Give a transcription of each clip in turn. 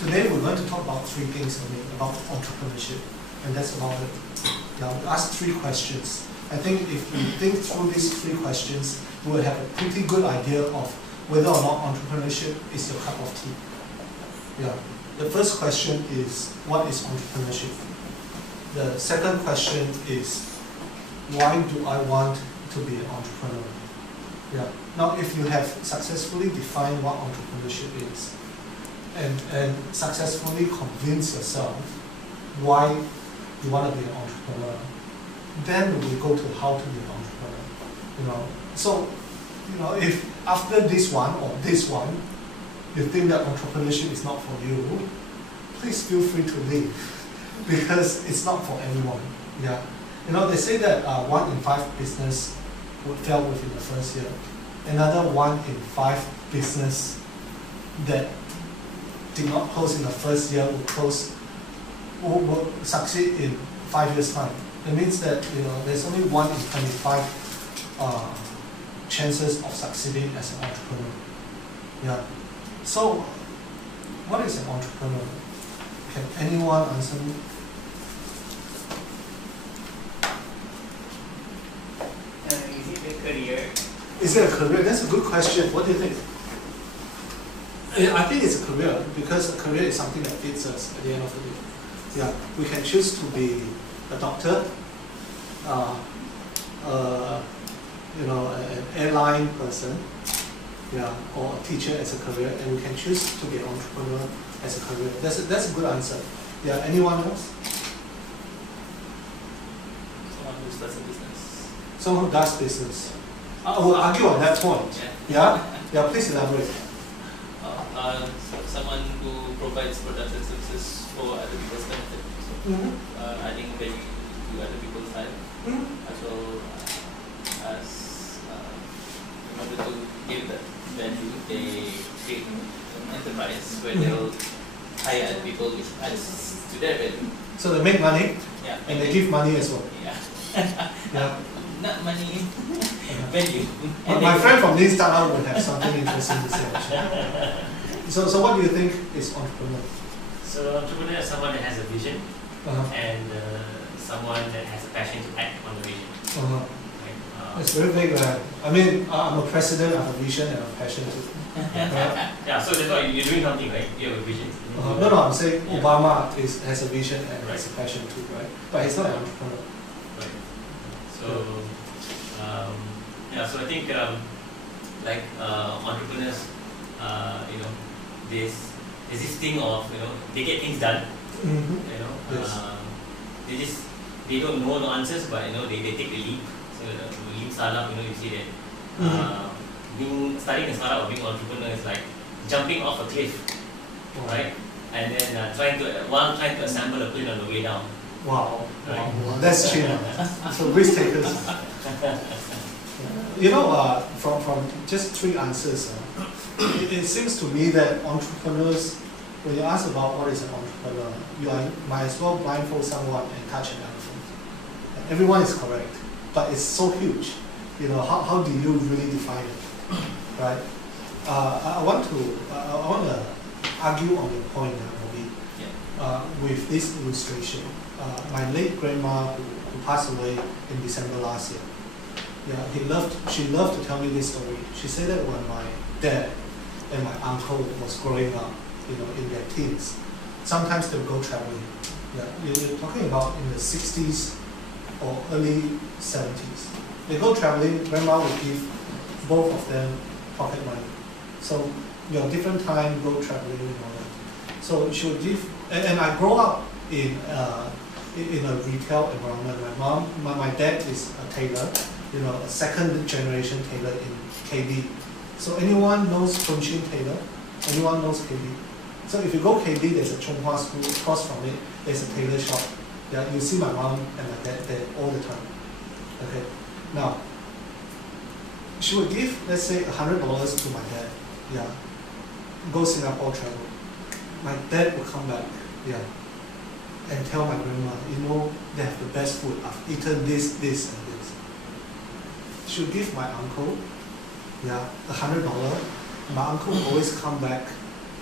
today we're going to talk about three things only about entrepreneurship, and that's about it. Now, we ask three questions. I think if we think through these three questions, we will have a pretty good idea of whether or not entrepreneurship is your cup of tea. Yeah. The first question is, what is entrepreneurship? The second question is, why do I want to be an entrepreneur? Yeah. Now, if you have successfully defined what entrepreneurship is, and successfully convince yourself why you want to be an entrepreneur, then we go to how to be an entrepreneur. So, if after this one or this one, you think that entrepreneurship is not for you, please feel free to leave, because it's not for everyone. Yeah. They say that 1 in 5 business would fail within the first year. Another 1 in 5 business that did not close in the first year will succeed in 5 years' time. It means that there's only 1 in 25 chances of succeeding as an entrepreneur. Yeah. So, what is an entrepreneur? Can anyone answer me? Is it a career? Is it a career? That's a good question. What do you think? I think it's a career, because a career is something that fits us at the end of the day. Yeah, we can choose to be a doctor, an airline person, yeah, or a teacher as a career, and we can choose to be an entrepreneur as a career. That's a good answer. Yeah, anyone else? Someone who starts a business. Someone who does business. I will argue on that point. Yeah? Yeah, please elaborate. Someone who provides products and services for other people's benefit. So, adding value to other people's life, as well as in order to give that value, they create an enterprise where they'll hire other people, which adds to their value. So they make money, Yeah, and they give money as well. Yeah. Yeah. Not money, value. My friend from this startup would have something interesting to say, actually. So what do you think is entrepreneur? So entrepreneur is someone that has a vision and someone that has a passion to act on the vision. It's very vague, right? I mean, I'm a president, I have a vision and a passion too. Yeah, so that's why you're doing something, right? You have a vision. No, I'm saying Obama has a vision and has a passion too, right? But he's not an entrepreneur. Right. So, so I think entrepreneurs, there's this thing of they get things done. Yes. They don't know the answers, but they take the leap. So the leap startup, you see that starting a startup or being an entrepreneur is like jumping off a cliff, right? And then trying to assemble a plane on the way down. Wow, right? Wow. That's true. So risk takers. From just 3 answers, it seems to me that entrepreneurs, when you ask about what is an entrepreneur, you might as well blindfold someone and touch an elephant. Everyone is correct, but it's so huge. How do you really define it, right? I want to argue on your point, with this illustration. My late grandma, who passed away in December last year. Yeah, she loved to tell me this story. She said that when my dad and my uncle was growing up, in their teens, sometimes they would go traveling. Yeah, you're talking about in the 60s or early 70s. They go traveling, grandma would give both of them pocket money. So, different time, go traveling and all that. So she would give, and I grew up in a retail environment. My dad is a tailor, a second generation tailor in KB. So anyone knows Kunshin Tailor? Anyone knows KB? So if you go KB, there's a Chonghua school. Across from it, there's a tailor shop. Yeah, you see my mom and my dad there all the time. Okay. Now, she would give, let's say, $100 to my dad. Yeah. Go Singapore travel. My dad would come back. Yeah. And tell my grandma, they have the best food. I've eaten this, and this. She would give my uncle, $100. My uncle always come back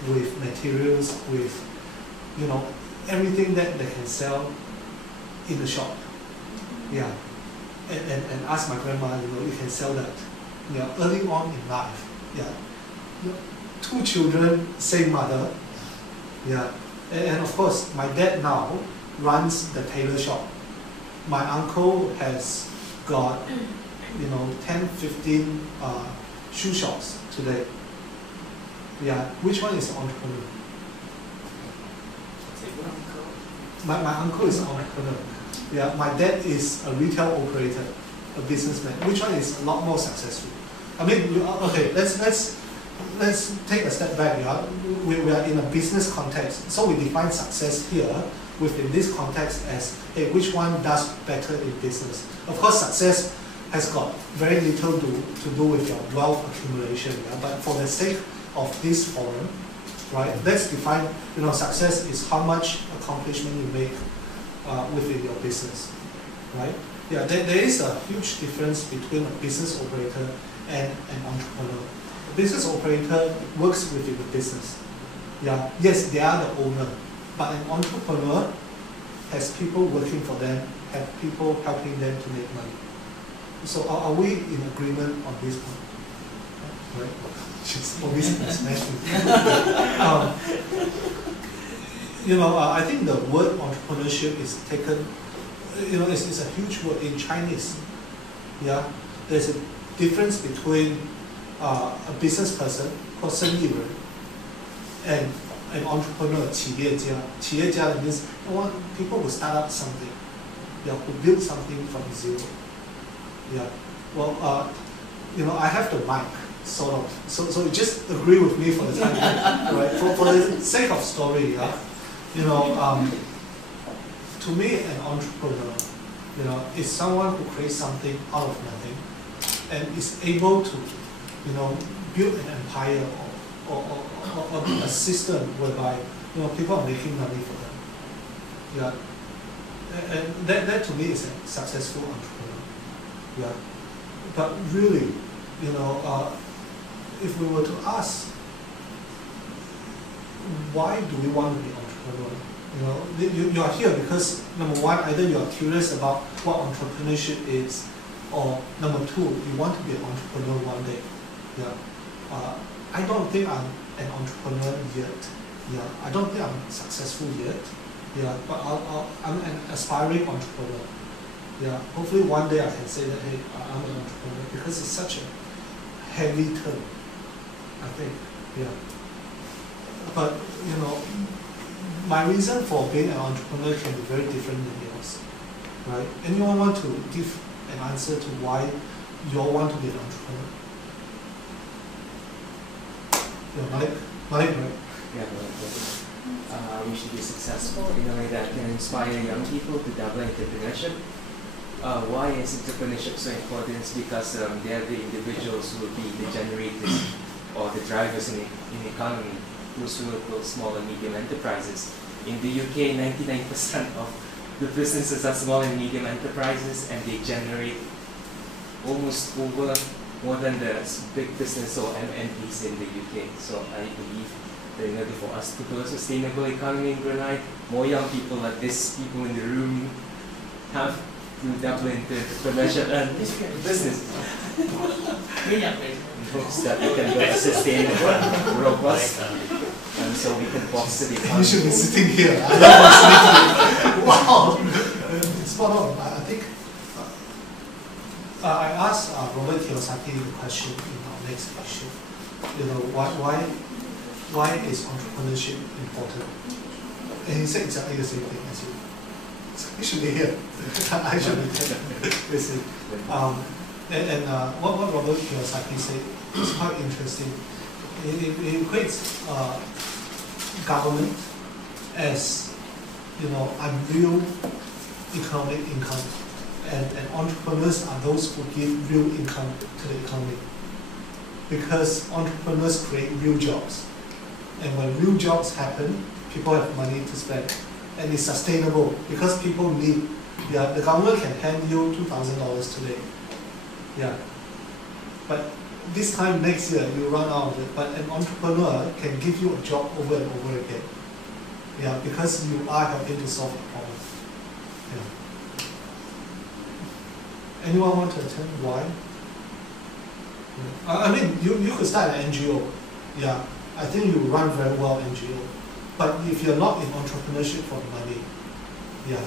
with materials, with, you know, everything that they can sell in the shop. Yeah. And ask my grandma, you know, you can sell that. Yeah, early on in life. Yeah. You know, 2 children, same mother. Yeah. And of course, my dad now runs the tailor shop. My uncle has got, you know, 10, 15 shoe shops today. Yeah, which one is an entrepreneur? My uncle is an entrepreneur. Yeah, my dad is a retail operator, a businessman. Which one is a lot more successful? I mean, okay, let's take a step back. Yeah, we are in a business context, so we define success here within this context as, hey, which one does better in business? Of course, success has got very little to do with your wealth accumulation. Yeah? But for the sake of this forum, right, let's define, you know, success is how much accomplishment you make within your business, right? Yeah, there is a huge difference between a business operator and an entrepreneur. A business operator works within the business. Yeah, yes, they are the owner, but an entrepreneur has people working for them, have people helping them to make money. So are we in agreement on this point? Right? Just obviously smashing. You know, I think the word entrepreneurship is taken, you know, it's a huge word in Chinese. Yeah, there's a difference between a business person called 生意人 and an entrepreneur, 企业家. 企业家 means people who start up something, yeah, who build something from zero. Yeah, well, you know, I have the mic, sort of, so you just agree with me for the time being, right? For the sake of story, yeah, you know, to me, an entrepreneur, you know, is someone who creates something out of nothing and is able to, you know, build an empire or a system whereby, you know, people are making money for them. Yeah, and that to me is a successful entrepreneur. Yeah, but really, you know, if we were to ask, why do we want to be entrepreneur? You know, you are here because number one, either you are curious about what entrepreneurship is, or number two, you want to be an entrepreneur one day. Yeah, I don't think I'm an entrepreneur yet. Yeah, I don't think I'm successful yet. Yeah, but I'm an aspiring entrepreneur. Yeah, hopefully one day I can say that, hey, I'm an entrepreneur, because it's such a heavy term, I think. Yeah. But, you know, my reason for being an entrepreneur can be very different than yours, right? Anyone want to give an answer to why you all want to be an entrepreneur? Yeah, Malik, right? Yeah, we should be successful in a way that can inspire young people to dabble in entrepreneurship. Why is entrepreneurship so important? It's because they are the individuals who will be the generators or the drivers in the economy, who will build small and medium enterprises. In the UK, 99% of the businesses are small and medium enterprises, and they generate almost over more than the big business or MNPs in the UK. So I believe that in order for us to build a sustainable economy in Brunei, more young people like these people in the room have to dabble into entrepreneurship and business. Hopes that we can build a sustainable, robust, and so we can foster the economy. You should be sitting here. I love wow, it's spot on. I think I asked Robert Kiyosaki the question in our next issue. You know, why is entrepreneurship important? And he said exactly the same thing as you. You should be here. I should be there. Basically. And what Robert Kiyosaki said is quite interesting. It equates government as, you know, unreal economic income, and entrepreneurs are those who give real income to the economy, because entrepreneurs create real jobs, and when real jobs happen, people have money to spend, and it's sustainable because people need. Yeah, the government can hand you $2,000 today. Yeah, but this time next year you run out of it, but an entrepreneur can give you a job over and over again. Yeah, because you are helping to solve a problem. Yeah. Anyone want to attend? Why? Yeah. I mean, you could start an NGO. Yeah, I think you run very well NGO. But if you're not in entrepreneurship for money, yeah,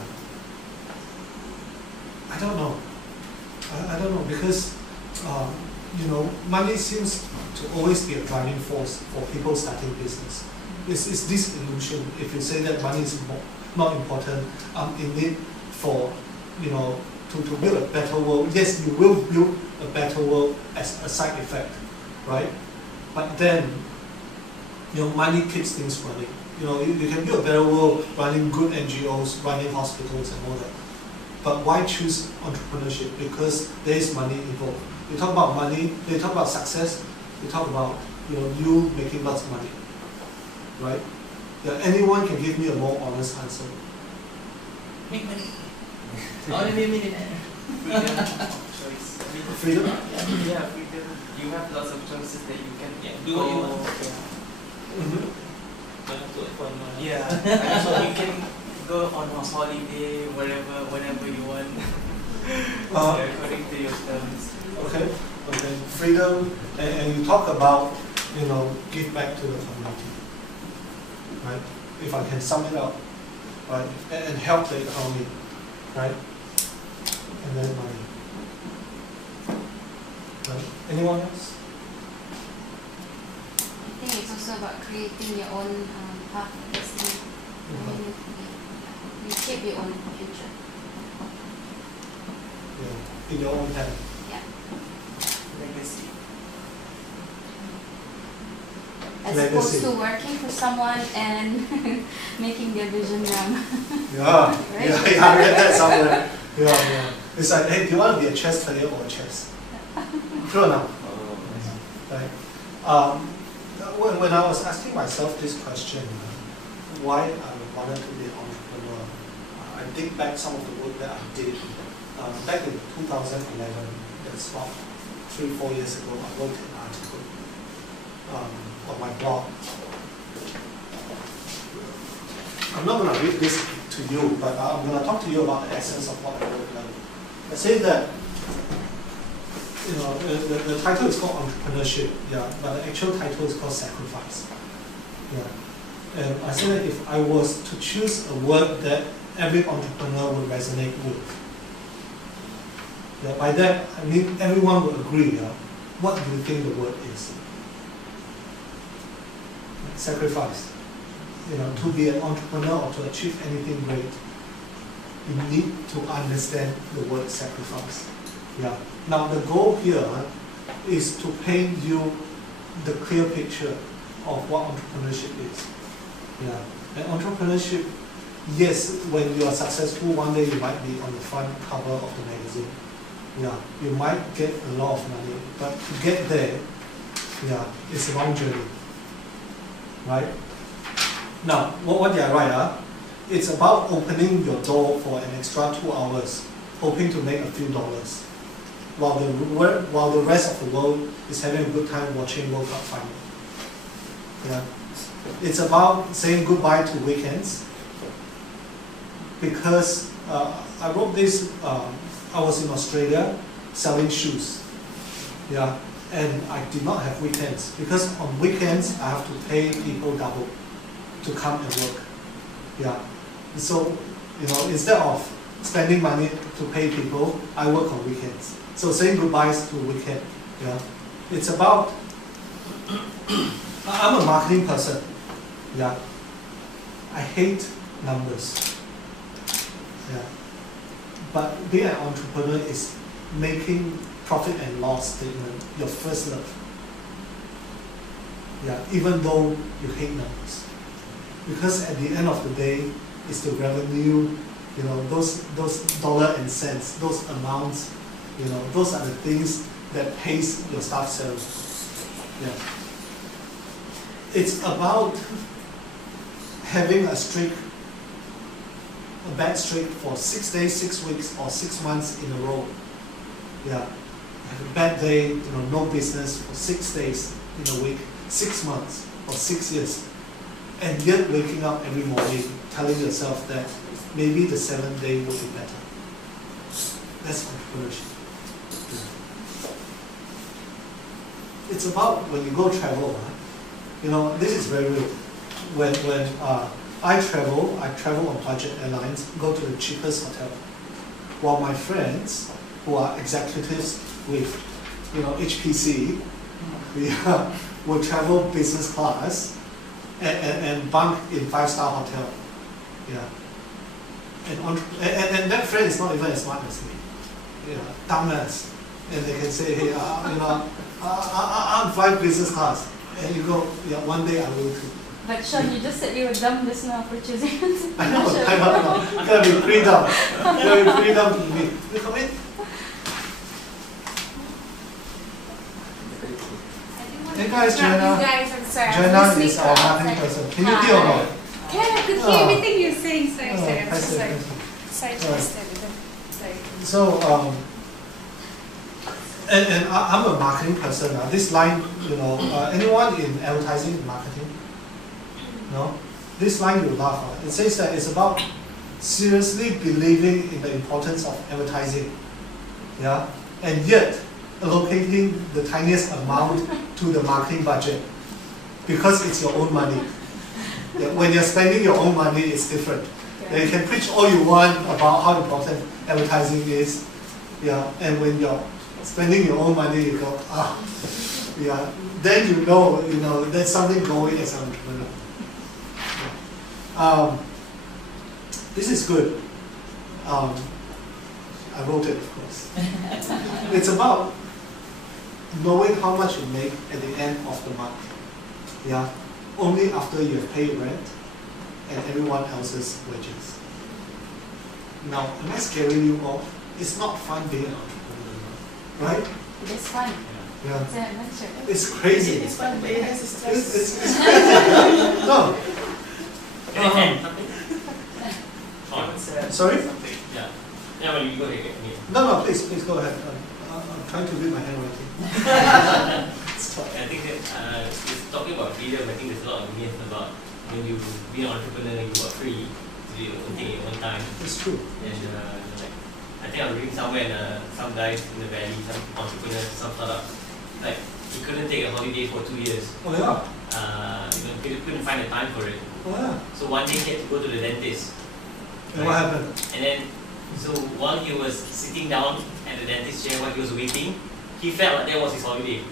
I don't know. I don't know, because you know, money seems to always be a driving force for people starting business. It's this illusion. If you say that money is not important, in it for, you know, to build a better world. Yes, you will build a better world as a side effect, right? But then, you know, money keeps things running. You know, you can build a better world running good NGOs, running hospitals and all that. But why choose entrepreneurship? Because there is money involved. You talk about money, you talk about success, you talk about, you know, you making lots of money, right? Yeah, anyone can give me a more honest answer. Make money. I want to be a millionaire. Freedom of choice. Freedom? Yeah, freedom. You have lots of choices that you can Do what you want. Yeah. Yeah. So you can go on a holiday, whenever you want. According to your terms. Okay. Okay. Freedom, and you talk about, you know, give back to the community, right? If I can sum it up, right, and help the economy, right, and then money. Right. Anyone else? I think it's also about creating your own path of destiny. I mean, you shape your own future. Yeah. In your own time. Yeah. Legacy. As Legacy. opposed to working for someone and making their vision run. Yeah. Right? Yeah. I read that somewhere. Yeah. Yeah. It's like, hey, do you want to be a chess player or a chess? True enough. Right. When I was asking myself this question, why I wanted to be an entrepreneur, I dig back some of the work that I did. Back in 2011, that's about 3-4 years ago, I wrote an article on my blog. I'm not going to read this to you, but I'm going to talk to you about the essence of what I wrote. I say that, you know, the title is called entrepreneurship, yeah, but the actual title is called sacrifice. Yeah. And I say that if I was to choose a word that every entrepreneur would resonate with, yeah, by that I mean everyone would agree, yeah, what do you think the word is? Sacrifice. You know, to be an entrepreneur or to achieve anything great, you need to understand the word sacrifice. Yeah. Now the goal here is to paint you the clear picture of what entrepreneurship is. Yeah. And entrepreneurship, yes, when you are successful, one day you might be on the front cover of the magazine. Yeah. You might get a lot of money, but to get there, yeah, it's a long journey. Right? Now, what did I write? It's about opening your door for an extra 2 hours, hoping to make a few dollars, while the rest of the world is having a good time watching World Cup final. Yeah. It's about saying goodbye to weekends, because I wrote this, I was in Australia selling shoes. Yeah. And I did not have weekends, because on weekends I have to pay people double to come and work. Yeah. So, you know, instead of spending money to pay people, I work on weekends. So saying goodbyes to weekend. Yeah. It's about, I'm a marketing person. Yeah. I hate numbers. Yeah. But being an entrepreneur is making profit and loss statement your first love. Yeah, even though you hate numbers. Because at the end of the day, it's the revenue, you know, those dollar and cents, those amounts, you know, those are the things that pays your staff salary. Yeah. It's about having a streak, a bad streak for 6 days, 6 weeks, or 6 months in a row. Yeah. have a bad day, you know, no business for 6 days in a week, 6 months or 6 years, and yet waking up every morning telling yourself that maybe the 7th day will be better. That's entrepreneurship. It's about when you go travel, you know, this is very real. When I travel on budget airlines, go to the cheapest hotel. While my friends, who are executives with, you know, HPC, will travel business class and bunk in 5-star hotel. Yeah. And that friend is not even as smart as me. You know, dumbass. And they can say, hey, you know, I'm flying business class. And you go, yeah, one day I will too. But Shaun, you just said you were dumb just now for choosing. I know. You gotta be pretty dumb. You gotta be pretty dumb to me. You come in? Hey guys, Joanna. You guys, I'm sorry. Joanna is our marketing person. Can you hear or not? Yeah, I could hear everything you're saying. Sorry, Oh, sorry. I'm press so it, sorry. press it. Sorry, sorry. So, and I'm a marketing person. This line, you know, anyone in advertising and marketing? No? This line you laugh at. It says that it's about seriously believing in the importance of advertising. Yeah? And yet, allocating the tiniest amount to the marketing budget. Because it's your own money. Yeah, when you're spending your own money, it's different. Yeah, you can preach all you want about how important advertising is. Yeah, and when you're spending your own money, you go, yeah, then you know, there's something going as an entrepreneur. Yeah. This is good. I wrote it, of course. It's about knowing how much you make at the end of the month. Yeah, only after you have paid rent and everyone else's wages. Now, am I scaring you off? It's not fun being an entrepreneur, right? It's fun. Yeah. It's an adventure. It's crazy. It's fun, but it has its stress. It's crazy. No. Sorry? Yeah. Yeah, well, you go ahead. No, please go ahead. I'm trying to read my handwriting. I think that it's talking about freedom. I think there's a lot of myths about when you be an entrepreneur, you are free to do your own thing at your own time. It's true. And like, I think I was reading somewhere, and some guys in the valley, some entrepreneurs, some startups, like he couldn't take a holiday for 2 years. Oh yeah. He couldn't find the time for it. Oh yeah. So one day he had to go to the dentist. And what happened? And then, so while he was sitting down at the dentist chair, while he was waiting, he felt like that was his holiday.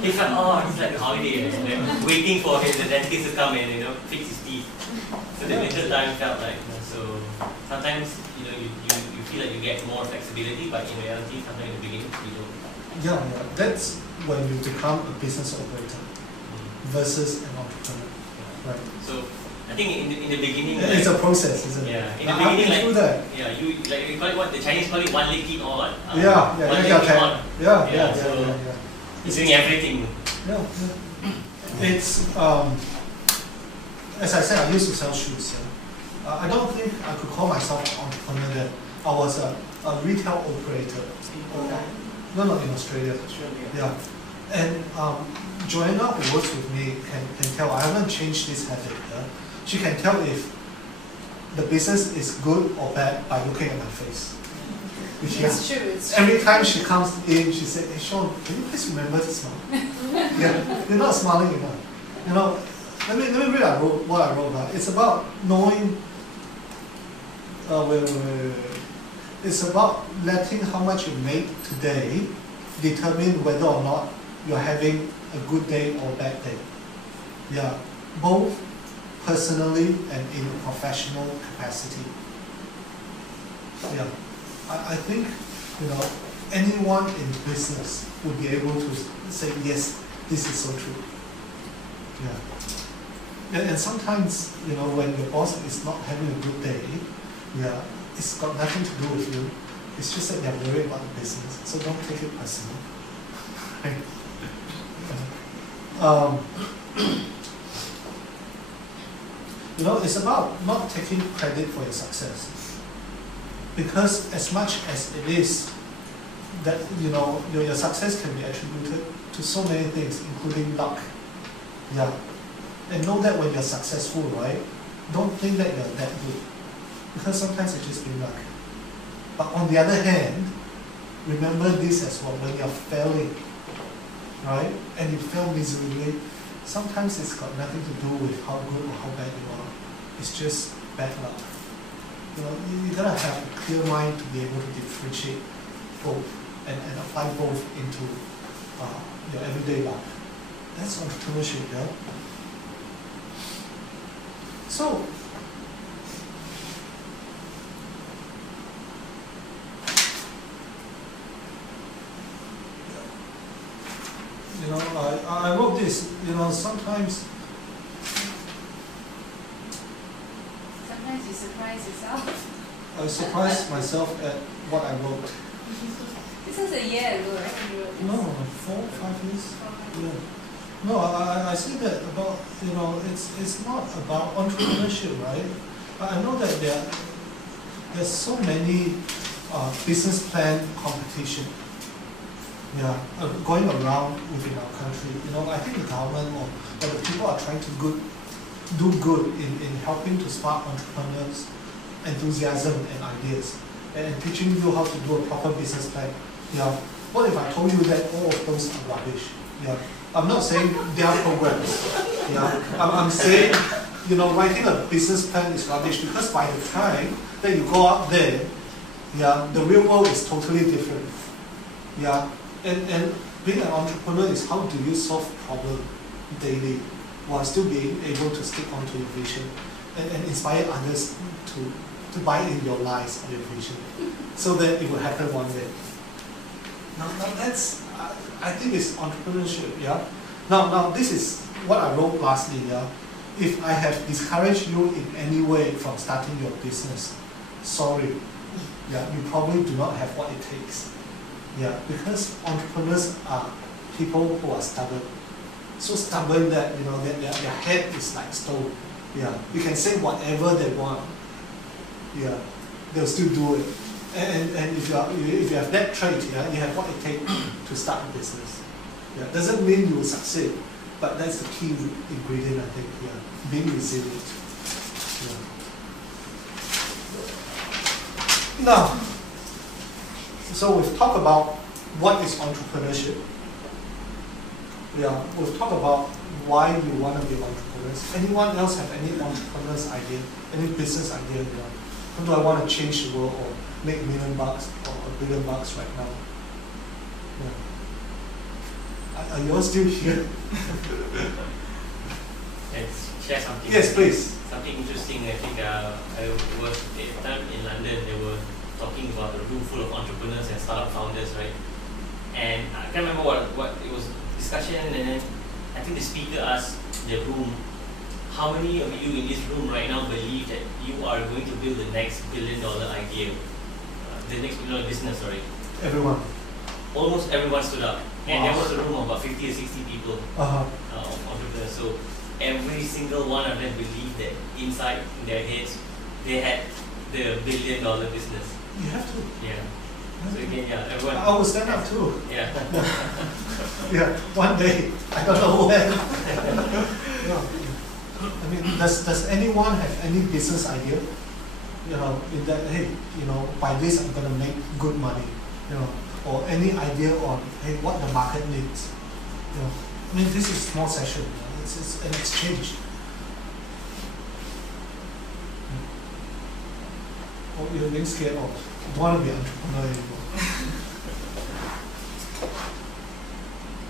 He felt, oh, it's like a holiday, and waiting for the dentist to come and fix his teeth. So the little time felt like, so sometimes you feel like you get more flexibility, but in reality, sometimes in the beginning you don't. Yeah, that's when you become a business operator versus an entrepreneur, right? So I think in the beginning, it's a process, isn't it? Yeah, in the beginning, that. Yeah, you call it what the Chinese call it one leg in or what? Yeah. It's doing everything. Yeah. It's as I said, I used to sell shoes. I don't think I could call myself an entrepreneur then. I was a retail operator. No, in Australia. Yeah. And Joanna, who works with me, can tell I haven't changed this habit. She can tell if the business is good or bad by looking at my face. It's true. It's every time she comes in, she said, "Hey Shaun, can you please remember to smile?" Yeah, you're not smiling enough. Let me read what I wrote. It's about knowing. It's about letting how much you make today determine whether or not you're having a good day or a bad day. Yeah, both personally and in professional capacity. Yeah, I think anyone in business would be able to say yes, this is so true. Yeah, and sometimes when your boss is not having a good day, yeah, it's got nothing to do with you. It's just that they're worried about the business, so don't take it personal. Right? It's about not taking credit for your success. Because as much as it is that your success can be attributed to so many things, including luck. Yeah. And know that when you're successful, right, don't think that you're that good. Because sometimes it's just being luck. But on the other hand, remember this as well, when you're failing, right, and you fail miserably, sometimes it's got nothing to do with how good or how bad you are. It's just bad luck. You gotta have a clear mind to be able to differentiate both and apply both into your everyday life. That's entrepreneurship, yeah? So, I wrote this, sometimes you surprise yourself. I surprised myself at what I wrote. This was a year ago, right? When you wrote this? No, 4 or 5 years. Yeah. No, I see that about, it's not about entrepreneurship, right? I know that there's so many business plan competition, going around within our country. I think the government or the people are trying to do good in helping to spark entrepreneurs' enthusiasm and ideas, and teaching you how to do a proper business plan. What if I told you that all of those are rubbish? I'm not saying they are programs. I'm saying, writing a business plan is rubbish, because by the time that you go out there, the real world is totally different. And being an entrepreneur is how do you solve problems daily while still being able to stick onto your vision and inspire others to buy in your lies or your vision, so that it will happen one day. Now that's, I think it's entrepreneurship, Now this is what I wrote lastly, If I have discouraged you in any way from starting your business, sorry, you probably do not have what it takes. Because entrepreneurs are people who are stubborn. So stubborn that their head is like stone. You can say whatever they want. They'll still do it. And if you have that trait, you have what it takes to start a business. Doesn't mean you will succeed, but that's the key ingredient, I think. Being resilient. Now, so we've talked about what is entrepreneurship. We've talked about why you want to be entrepreneurs. Anyone else have any entrepreneur's idea, any business idea? How do I want to change the world or make $1 million or $1 billion right now? Are you all still here? Let's share something. Yes, please. Something interesting. I think I was at a time in London. They were talking about a room full of entrepreneurs and startup founders, right? And I can't remember what it was discussion, and then I think the speaker asked the room, how many of you in this room right now believe that you are going to build the next $1 billion idea, the next $1 billion business, sorry? Everyone. Almost everyone stood up, and there was a room of about 50 or 60 people of entrepreneurs. So every single one of them believed that inside their heads they had the $1 billion business. You have to. So again, everyone. I will stand up too. One day. I don't know when. I mean, does anyone have any business idea? In that, hey, by this I'm gonna make good money. Or any idea on, hey, what the market needs. I mean, this is a small session. It's an exchange. Oh, you're being scared of. You don't want to be an entrepreneur anymore.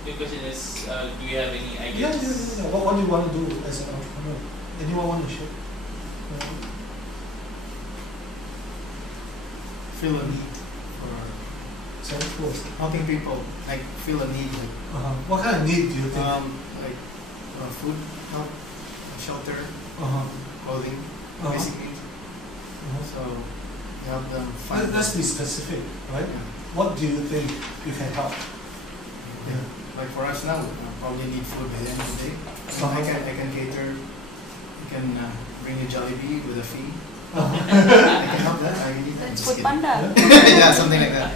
The question is, do you have any ideas? Yeah. What do you want to do as an entrepreneur? Anyone want to share? Feel a need for helping people, like feel a need. What kind of need do you think? Like food, help, shelter, clothing, basic needs. So you help them find. Let's be specific, right? What do you think you can help? Like for us now, we probably need food by the end of the day. I can cater. You can bring a Jollibee with a fee. I can help that. I really That's food panda. yeah, something like that.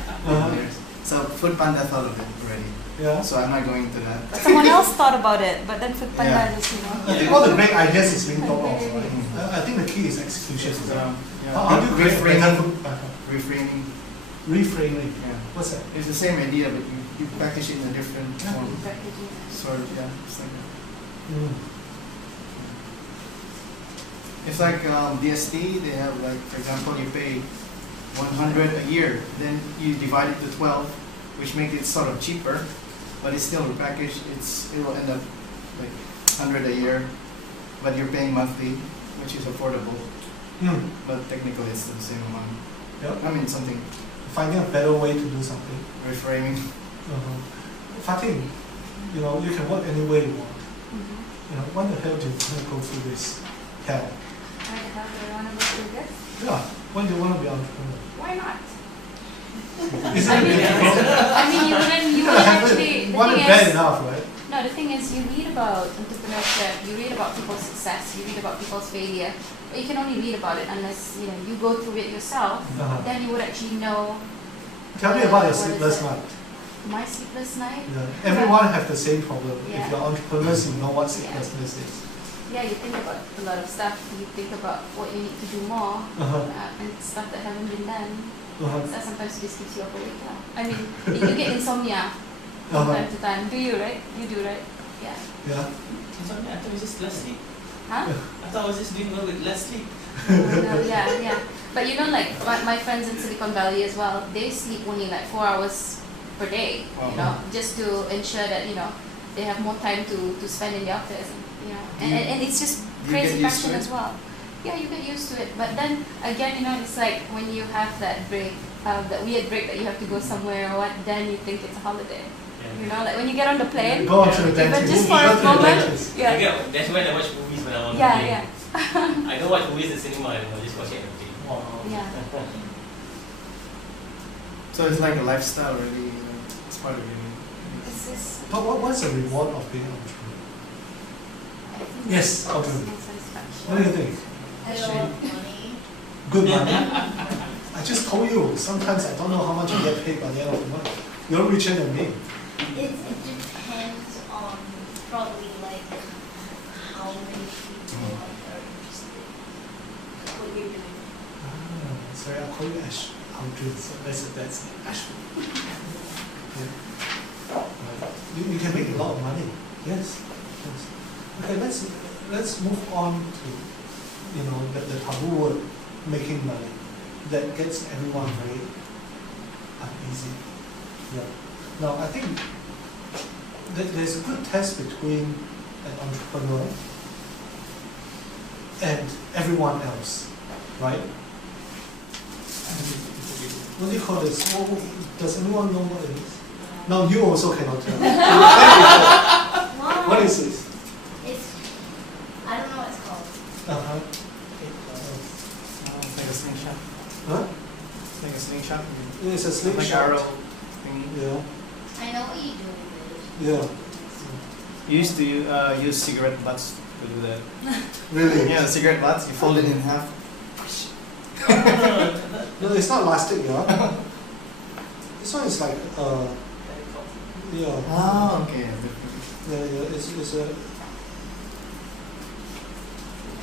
So Food Panda thought of it already. Yeah. So I'm not going to that. But someone else thought about it, but then Food Panda Yeah. just, I think all the great ideas is being thought of, right? I think the key is execution. How do you create a better food panda? Reframing. Reframing. Yeah. What's that? It's the same idea, but you package it in a different form. Packaging. Sort of, yeah. It's like that. Mm. It's like DST, they have like, for example, you pay 100 a year, then you divide it to 12, which makes it sort of cheaper, but it's still repackaged. It'll end up like 100 a year, but you're paying monthly, which is affordable. Mm. But technically, it's the same amount. Yep. I mean, something Finding a better way to do something. reframing. Fatin, you know, you can work any way you want. Mm-hmm. You know, why the hell do you want to go through this hell? I have the one of the Yeah, why do you want to be entrepreneur? Why not? Isn't it difficult? I mean, you wouldn't actually. The Want it thing bad is, enough, right? no, the thing is, you read about entrepreneurship, you read about people's success, you read about people's failure, but you can only read about it unless you go through it yourself. Then you would actually know. Tell me about your what is sleepless it? night. My sleepless night. Yeah. Everyone have the same problem. Yeah. If you're entrepreneurs, you know what sleeplessness is. Yeah, you think about a lot of stuff. You think about what you need to do more and stuff that haven't been done. That sometimes just keeps you up awake. I mean, you get insomnia from time to time. Do you, right? You do, right? Yeah. Yeah. Insomnia, I thought it was just less sleep. Huh? I thought I was just doing well with less sleep. No, yeah. But like my friends in Silicon Valley as well, they sleep only like 4 hours per day, just to ensure that, they have more time to spend in the office, and it's just crazy passion as well. Yeah, you get used to it. But then again, it's like when you have that break, that weird break that you have to go somewhere or what, then you think it's a holiday. Like when you get on the plane, Go on to the even dentist. just for a moment. That's when I watch movies when I'm on the Yeah, plane. yeah. I don't watch movies in cinema anymore, I just watch it on the plane. Yeah. So it's like a lifestyle, really. It's part of it. It's just, But what's the reward of being an entrepreneur? I think Yes, it's okay. personal satisfaction. What do you think? Money. Good money? I just told you, sometimes I don't know how much I get paid by the end of the month. You're richer than me. It depends on probably like how many people are interested in what you're doing. Sorry, I'll call you Ash. Aldrin, so that's Ash. Yeah. You can make a lot of money. Yes. Okay, let's move on to the taboo word, making money. That gets everyone very uneasy. Yeah. Now I think that there's a good test between an entrepreneur and everyone else, right? What do you call this? Does anyone know what it is? No, you also cannot tell. What is this? I don't know what it's called. It's like a slingshot. Huh? It's like a slingshot. It's a Like slingshot. arrow thingy. Yeah. I know what you do with Yeah. You used to use cigarette butts to do that. Really? Yeah, cigarette butts, you fold it in half. No, it's not elastic, yeah. This one is like yeah. Oh, okay. Yeah,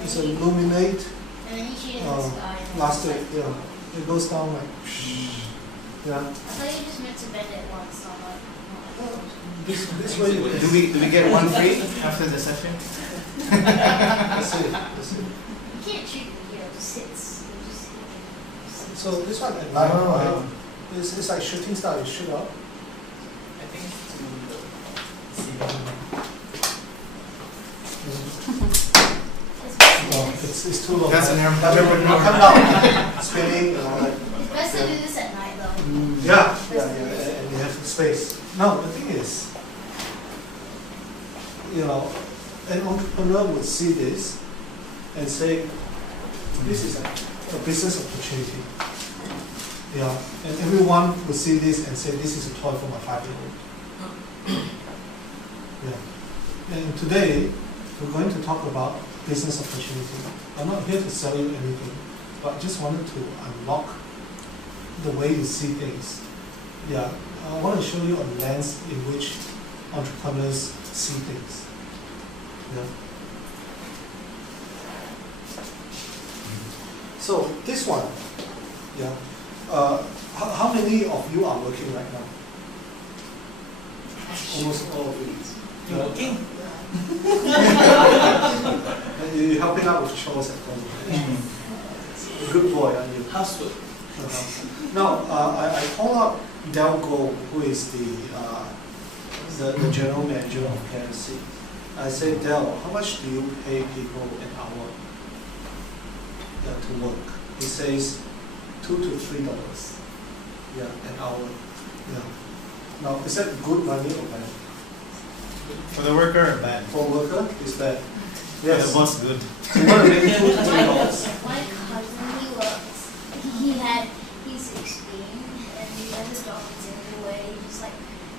it's a luminate And then you shoot it in the sky. and plastic, it's yeah. It goes down like yeah. I thought you just meant to bend it once, not like. This way you Do we get one free after the session? that's it. You can't shoot it here, it just hits. So this one at night, Oh. right? It's like shooting star, you shoot up. I think it's to see No, it's too low. That's an entrepreneur. Come down, spinning and all that. It's best to do this at night though. Yeah, and you have space. No, the thing is, an entrepreneur would see this and say, this is a business opportunity. Yeah, and everyone would see this and say, this is a toy for my 5-year-old. Yeah, and today we're going to talk about business opportunity. I'm not here to sell you anything, but I just wanted to unlock the way you see things. Yeah, I want to show you a lens in which entrepreneurs see things. Yeah. So this one, yeah. How many of you are working right now? Almost all of you. You're working? And you're helping out with chores at home. Good boy, aren't you? Housework. Now, I call up Del Go, who is the general manager of KFC. I say, Del, how much do you pay people an hour to work? He says $2 to $3. Yeah, an hour. Yeah. Now, is that good money or bad? For the worker, bad. For worker, it's bad. For Yes. the boss, good. So you want to make $2 to $3. My cousin, he's 16 and he has a job in Singapore where he just like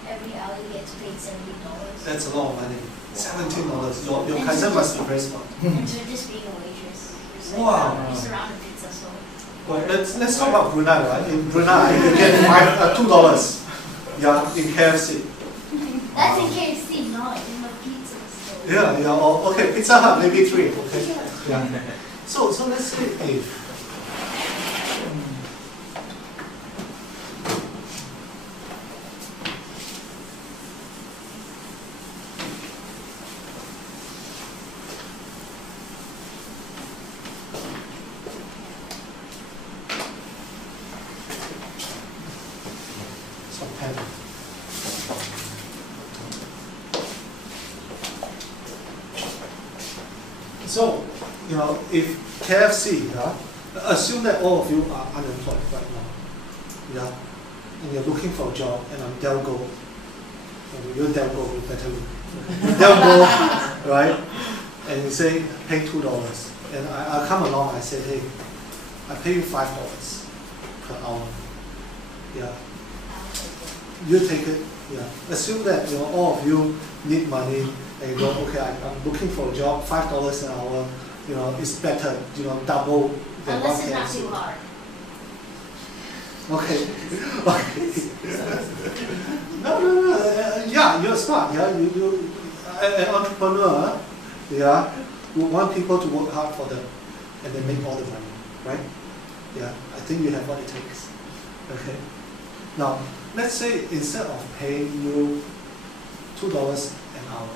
every hour he gets paid $70. That's a lot of money. $17. Your cousin must be very smart. And so just being a waitress. Just like Wow. just around the pizza store. Well, let's talk about Brunei, right? In Brunei, you get $2. Yeah, in KFC. That's in KFC, not in the pizza store. Yeah. Or, okay, Pizza Hut maybe 3. Okay. Yeah. So let's say if some pen. So, if KFC, assume that all of you are unemployed right now, and you're looking for a job, and I'm Del Go. You're Del Go, you better look. Del Go, right? And you say, pay $2. And I come along, I say, hey, I pay you $5 per hour. Yeah. You take it. Yeah. Assume that all of you need money and you go, okay, I'm looking for a job, $5 an hour, it's better, double than Unless what it's not KFC. too hard. Okay. No. Yeah, you're smart. Yeah, you an entrepreneur. Yeah, you want people to work hard for them, and then make all the money, right? Yeah, I think you have what it takes. Okay. Now, let's say instead of paying you $2 an hour,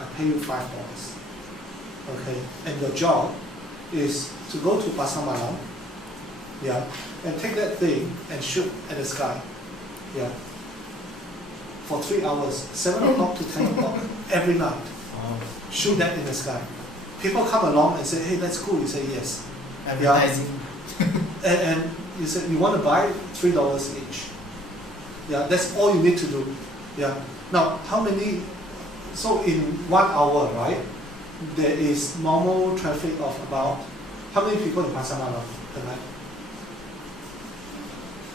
I pay you $5. Okay, and your job is to go to Pasar Malam, yeah, and take that thing and shoot at the sky, yeah, for 3 hours, 7 o'clock to 10 o'clock every night. Shoot that in the sky. People come along and say, hey, that's cool. You say yes. Advertising. And you say you want to buy $3 each. Yeah, that's all you need to do. Yeah. Now, how many? So in 1 hour, right? There is normal traffic of about how many people in Pasar Malam per night?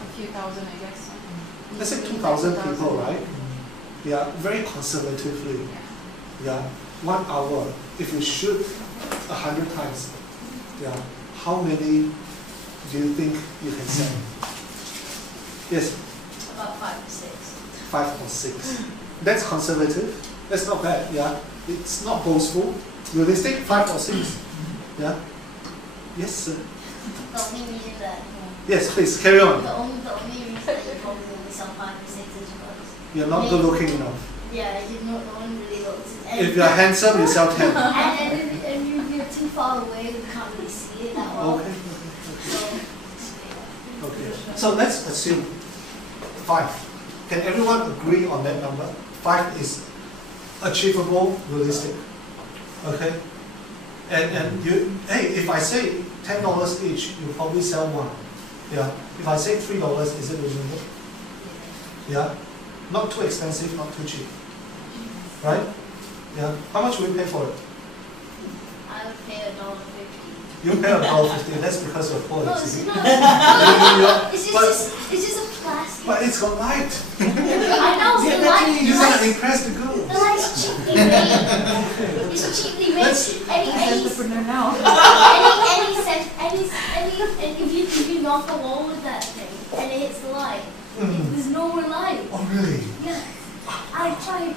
A few thousand, I guess. Let's say 2,000 people, right? Yeah, very conservatively. Yeah, 1 hour. If you shoot 100 times, yeah, how many do you think you can sell? Yes. About 5 to 6. 5 or 6. That's conservative. That's not bad. Yeah, it's not boastful. Realistic. 5 or 6. Yeah. Yes, sir. The only reason that Yes, please carry on. the only reason that you probably only sell 5 to 6 is because You're not good looking enough. yeah, you know, no one really notices. And If you're handsome, you sell 10. and if you're too far away, we can't really see it that well. Okay. So, Okay. So let's assume 5. Can everyone agree on that number? 5 is achievable, realistic. Okay. And you, hey, if I say $10 each, you probably sell 1. Yeah. If I say $3, is it reasonable? Yeah. Not too expensive, not too cheap. Right? Yeah. How much will you pay for it? I would pay $1.50. You pay $1.50. That's because you're poor. No, you it's see. not. It's But- just a plastic. But it's got light. I know, but You're gonna impress the girls. the light's cheaply made. It's cheaply made. Let's- Any entrepreneur now. and if you you knock a wall with that thing and it hits the light, there's no more light. Oh, really? Yeah. I tried it.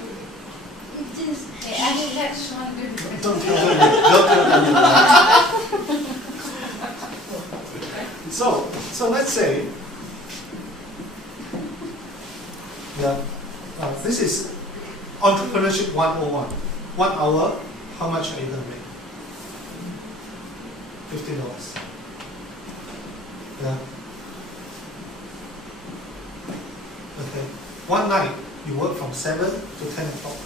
It just. Hey, I think that's Shaun Hoon. Don't tell them. Don't tell them. So let's say, this is entrepreneurship 101. 1 hour, how much are you going to make? $15. Yeah. Okay. One night, you work from 7 to 10 o'clock.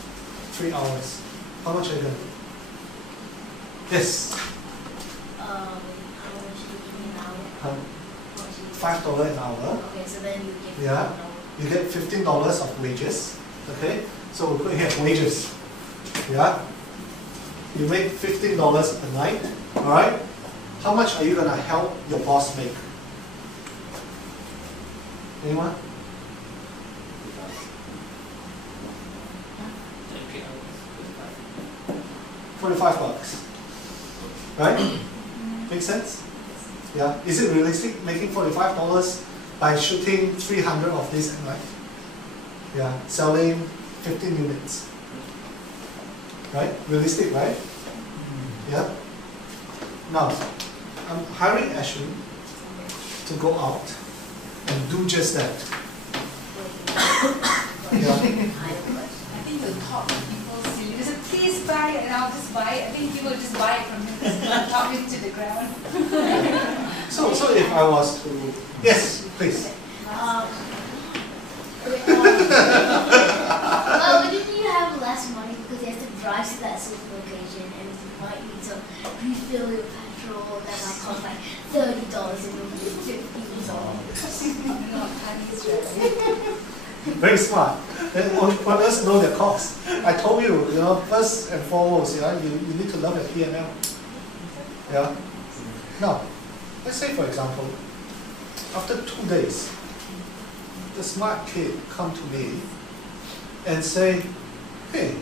3 hours. How much are you going to make? Yes. How much do you give me an hour? $5 an hour. Okay, so then you give Yeah. You get $15 of wages. Okay. So we'll put here wages. Yeah. You make $15 a night. All right. How much are you gonna help your boss make? Anyone? 45 bucks. Right? Make sense? Yeah. Is it realistic making $45 by shooting 300 of this at night? Yeah. Selling 15 units. Right? Realistic, right? Yeah. Now, I'm hiring Ashley to go out and do just that. Yeah. I think you'll talk to people soon. Just say, please buy it, and I'll just buy it. I think people will just buy it from him. Just talk it to the ground. So if I was to, yes, please. well, wouldn't you have less money because you have to drive to that certain location and you might need to refill your petrol that might cost like $30 and it'll be $15. Very smart. Then entrepreneurs know their costs. I told you, first and foremost, you need to love your P&L. Yeah. Now, let's say for example, after 2 days, the smart kid come to me and say, hey,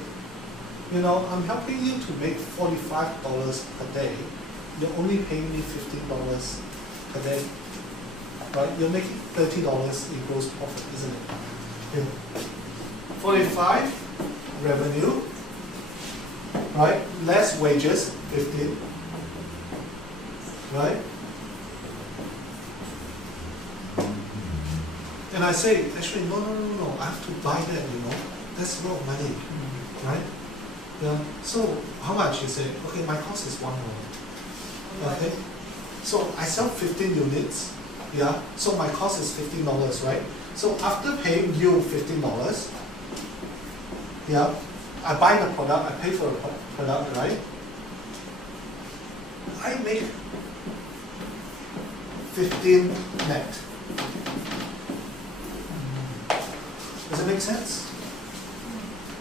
I'm helping you to make $45 per day. You're only paying me $15 per day. Right? You're making $30 in gross profit, isn't it? 45 revenue, right? Less wages, 15, right? And I say, actually, no, I have to buy that, that's a lot of money, right? Yeah. So how much? You say, okay, my cost is $1. Okay. So I sell 15 units. Yeah. So my cost is $15, right? So after paying you $15, yeah, I buy the product, I pay for the product, right? I make 15 net. Does it make sense?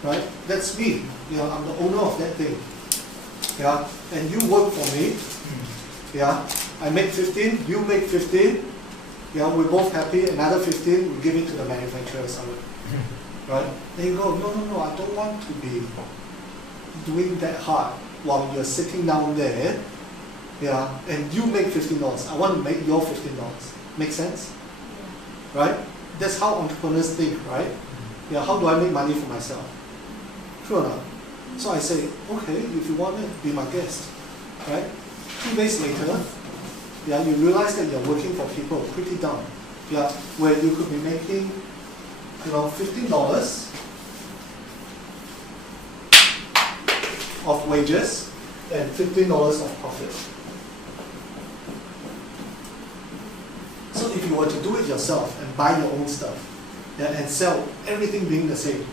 Right? That's me. I'm the owner of that thing. Yeah. And you work for me. Yeah. I make 15, you make 15. Yeah, we're both happy. Another 15, we give it to the manufacturers. Right? Then you go, no, I don't want to be doing that hard while you're sitting down there. Yeah, and you make $15. I want to make your $15. Make sense? Right? That's how entrepreneurs think, right? Yeah, how do I make money for myself? True enough. So I say, okay, if you want it, be my guest. Right? 2 days later, yeah, you realize that you're working for people pretty dumb. Yeah, where you could be making, $15 of wages and $15 of profit. So if you were to do it yourself and buy your own stuff, yeah, and sell everything being the same,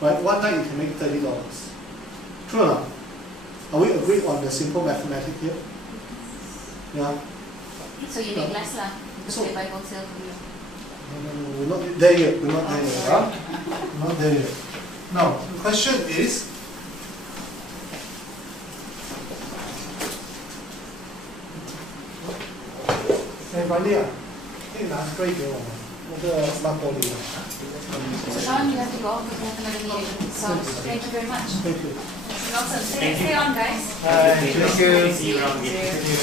right? One night you can make $30. True or not? Are we agreed on the simple mathematics here? Yeah. So you make less lah. So- They buy wholesale from you. No, we're not there yet. We're not there yet. Huh? We're not there yet. Now, the question is, Riley 可以拿 spray 给我们，那个擦玻璃的。 So Shaun, you have to go because we have another meeting. So thank you very much. Thank you. Awesome. Stay on, guys. Hi, Thank you. thank you. See you around again. Thank you.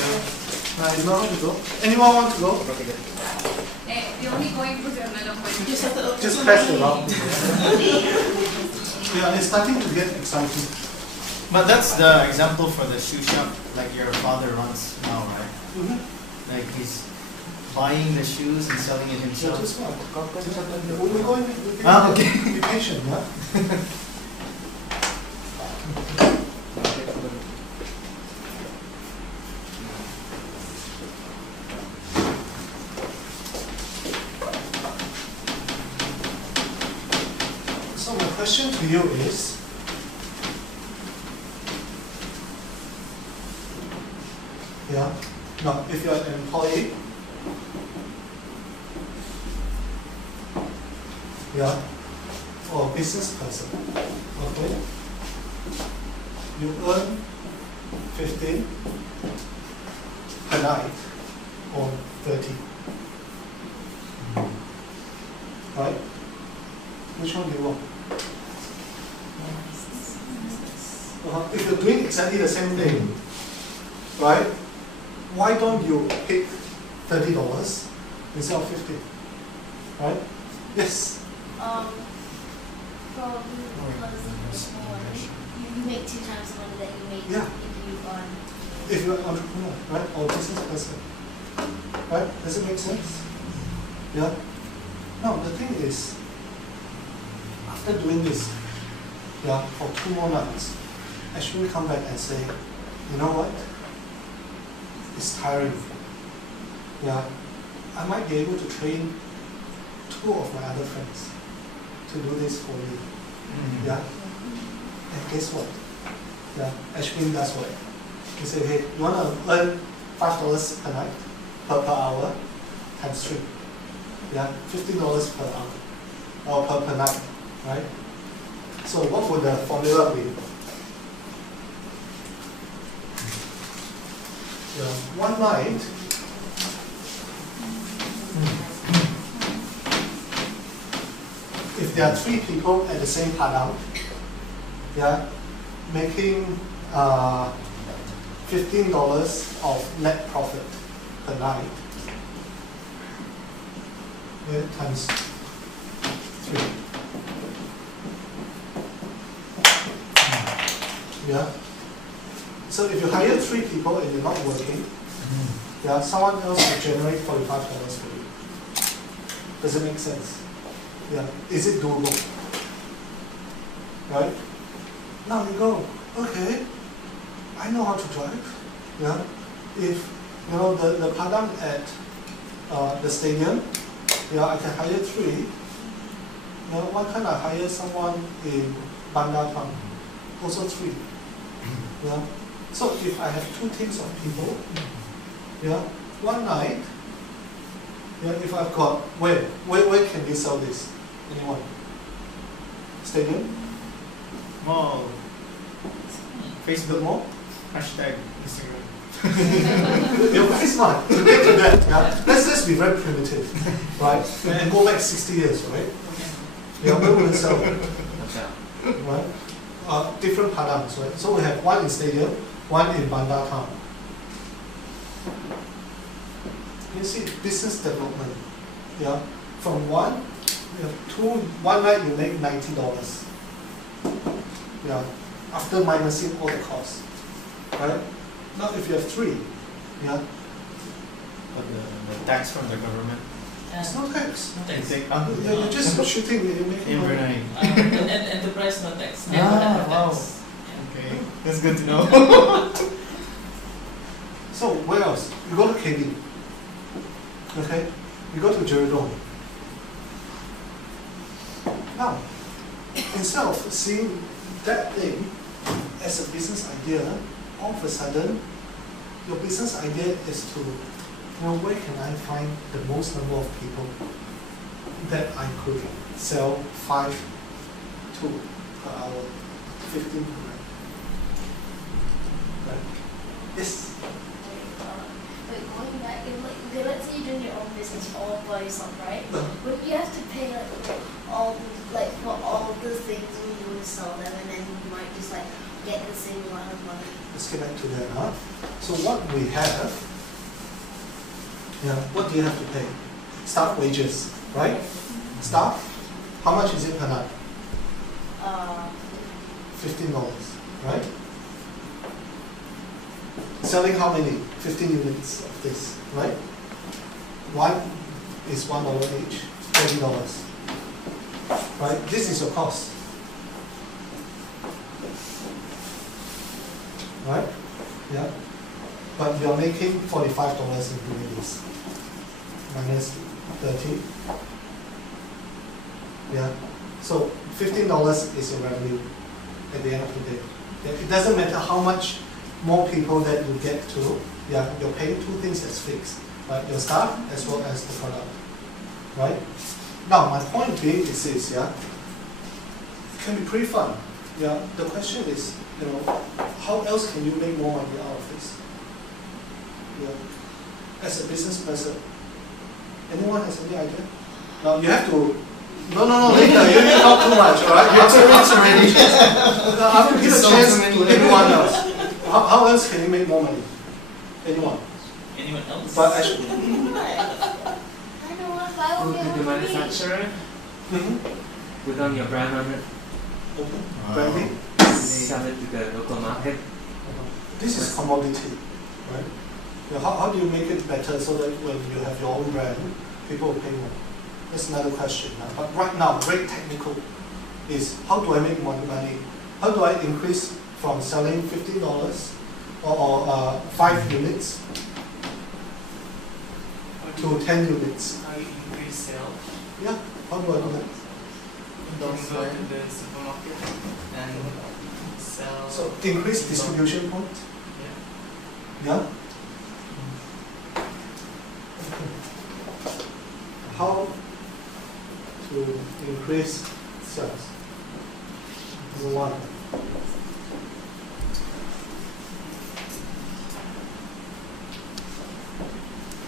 You know how to go? Anyone want to go? We're only going for another point. Just press the button. Yeah, it's starting to get exciting. But that's the example for the shoe shop, like your father runs now, right? Mm-hmm. Like he's buying the shoes and selling it himself. We're going. Okay. Be patient, yeah. So my question to you is, yeah, now if you're an employee, yeah, or a business person, okay, you earn 15 per night or 30, right? Which one do you want? If you're doing exactly the same thing, right? Why don't you pick $30 instead of 50? Right? Yes. Probably because you make 2 times the money that you make Yeah. If you're an entrepreneur, right? Or business person. Right? Does it make sense? Yeah? No, the thing is, after doing this, yeah, for 2 more nights, I should come back and say, you know what? It's tiring. Yeah, I might be able to train 2 of my other friends to do this for me. Mm-hmm. Yeah, and guess what? Yeah, Ashwin does what? He said, hey, you want to earn $5 per night, per hour, times 3. Yeah, $15 per hour, or per night, right? So what would the formula be? Yeah, one night, if there are 3 people at the same padang, yeah, making $15 of net profit per night, yeah, times 3. Yeah. So if you hire 3 people and you're not working, yeah, someone else will generate $45 for you. Does it make sense? Yeah. Is it doable? Right? Now you go, okay, I know how to drive. Yeah. If you know the padang at the stadium, yeah, I can hire 3. You know, why can't I hire someone in Bandar Town? Also 3. Yeah. So if I have 2 teams of people, yeah, one night, yeah, if I've got where can you sell this? Anyone? Stadium? Mall. Facebook Mall? Hashtag Instagram. You're very smart. To get to that, yeah. Let's just be very primitive, right? And go back 60 years, right? Yeah, where will we sell it? Right? Different padangs, right? So we have one in Stadium, one in Bandar Town. You see, business development. Yeah, from one, you have 2. One night you make $90. Yeah, after minusing all the costs, right? Now if you have 3, yeah. But the tax from the government. It's no tax. No tax. You're just shooting, you're making In money. Brunei. And enterprise no tax. Never have wow. tax. Okay, that's good to know. So where else? You go to KB. Okay? You go to Jeredong. Now, instead of seeing that thing as a business idea, all of a sudden, your business idea is to, you know, where can I find the most number of people that I could sell 5 to per hour, 15 per night. Right? Yes. But going back, if like, okay, let's say you're doing your own business all by yourself, right? But you have to pay like all for all the things when you want to sell them, and then you might just like get the same amount of money. Let's get back to that now. So what we have, Yeah, what do you have to pay? Staff wages, right? Staff, how much is it per night? $15, right? Selling how many? 15 units of this, right? One is $1 each, $30. Right? This is your cost. Right? Yeah. But you're making $45 in doing this. Minus 30. Yeah. So $15 is your revenue at the end of the day. Yeah. It doesn't matter how much more people that you get to. Yeah, you're paying two things that's fixed. Right? Your staff as well as the product. Right? Now my point being is this, yeah. It can be pretty fun. Yeah. The question is, you know, how else can you make more money out of this? Yeah. As a business person. Anyone has any idea? Now you have to. No, later. You talk too much, alright? You're 2 minutes already. I have to give a chance to anyone else. How else can you make more money? Anyone? Anyone else? But actually, I know if I Go will to the manufacturer, put on your brand on it, branding. sell it to the local market. This is commodity, right? You know, how do you make it better so that when you have your own brand, people will pay more? That's another question. But right now, very technical, is how do I make more money? How do I increase from selling $15 or 5 units to 10 units? How you increase sales? Yeah, how do I do that? You can go to the supermarket and sell. So increase distribution point? Yeah. Yeah? How to increase sales? Number one.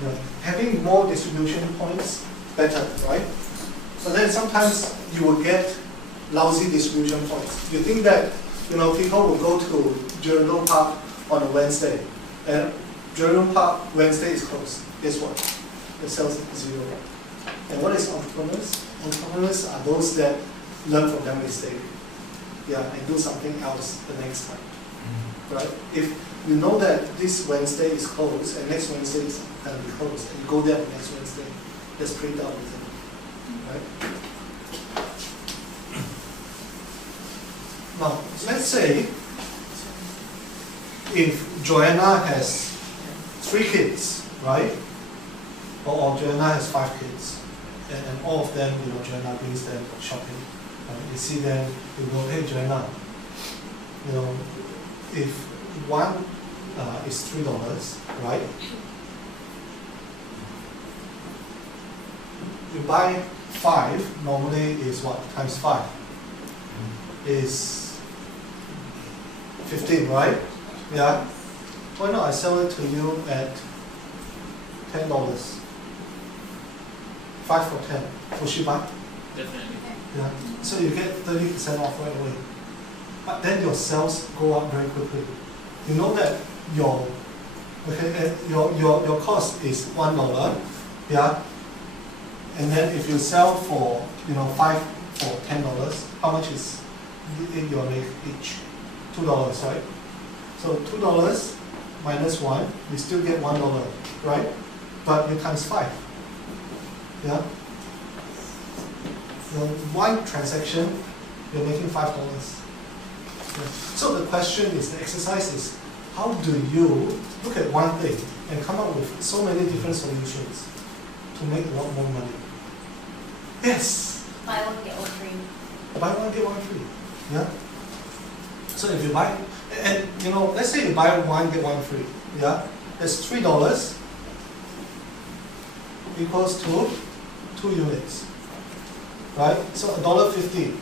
Yeah. Having more distribution points, better, right? So then sometimes you will get lousy distribution points. You think that, you know, people will go to Jurong Park on a Wednesday, and Jurong Park Wednesday is closed. Guess what? The sales is 0. And what is entrepreneurs? Entrepreneurs are those that learn from their mistake, yeah, and do something else the next time, right? If you know that this Wednesday is closed and next Wednesday is going to be closed, and you go there the next Wednesday, that's pretty dumb, isn't it? Right? Now, let's say if Joanna has 3 kids, right? Or Joanna has 5 kids, and all of them, you know, Joanna brings them shopping. You see them, you go, hey Joanna, you know, if one is $3, right? You buy 5, normally is what? Times 5 is 15, right? Yeah. Why not I sell it to you at $10? 5 for 10. Will she buy? Definitely. Yeah. So you get 30% off right away. But then your sales go up very quickly. You know that your cost is $1, yeah. And then if you sell for 5 for $10, how much is you make each? $2, right? So $2 minus 1, you still get $1, right? But you times 5. Yeah. So one transaction, you're making $5. Yeah. So the question is, the exercise is, how do you look at one thing and come up with so many different solutions to make a lot more money? Yes. Buy one get one free. Buy one get one free. Yeah. So if you buy, and you know, let's say you buy one get one free. Yeah. That's $3 equals to 2 units. Right? So $1.50.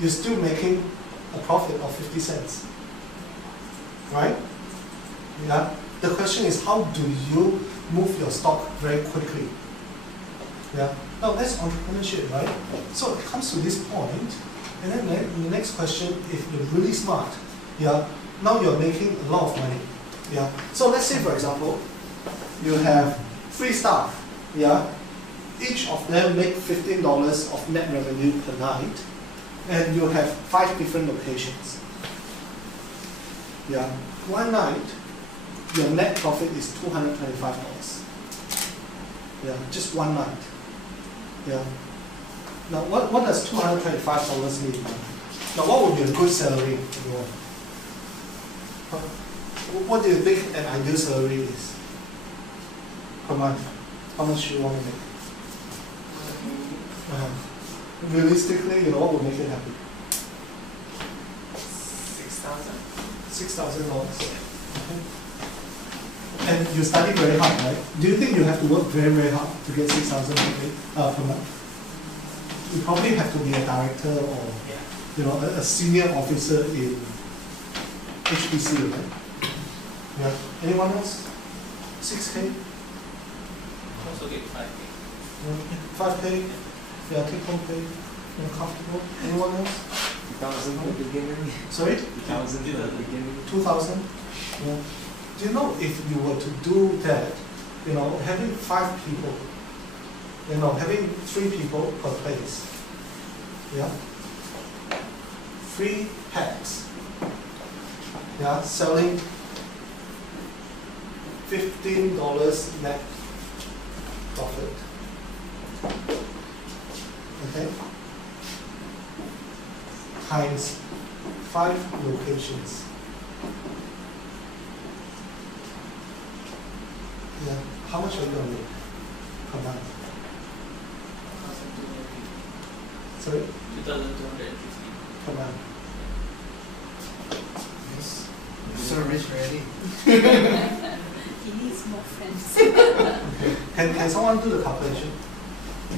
You're still making a profit of 50 cents. Right? Yeah. The question is, how do you move your stock very quickly? Yeah. Now that's entrepreneurship, right? So it comes to this point, and then the next question, if you're really smart, yeah, now you're making a lot of money. Yeah. So let's say, for example, you have 3 staff, yeah? Each of them make $15 of net revenue per night, and you have 5 different locations. Yeah, one night, your net profit is $225. Yeah, just one night. Yeah. Now, what does $225 mean? Now, what would be a good salary? What do you think an ideal salary is per month? How much do you want to make? Realistically, what would make you happy? $6,000. $6,000. Okay. And you study very hard, right? Do you think you have to work very, very hard to get $6,000 per month? You probably have to be a director or a senior officer in HPC, right? Yeah. Anyone else? 6K? Also get 5K. 5K? Yeah, take home pay. You're comfortable. Anyone else? 2,000 at the beginning. Sorry? 2,000 at the beginning. 2,000? Yeah. Do you know if you were to do that, having 5 people, having 3 people per place, yeah? 3 packs, yeah, selling $15 net profit. Okay? Times 5 locations. Yeah. How much are you going to make per month? Sorry? 2,250 per month. Yes. Service ready. He needs more friends. Okay. Can someone do the calculation?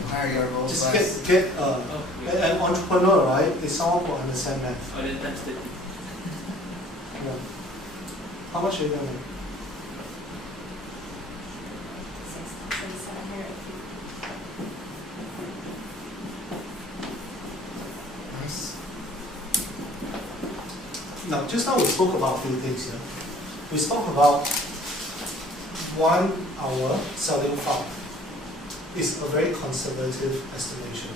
Hire your role Just class. get Oh, yeah. an entrepreneur, right? Is someone who understands math. Or then times 30. Yeah. How much are you going to make? 6,750. Nice. Now, just now we spoke about a few things here. We spoke about 1 hour selling 5. It's a very conservative estimation.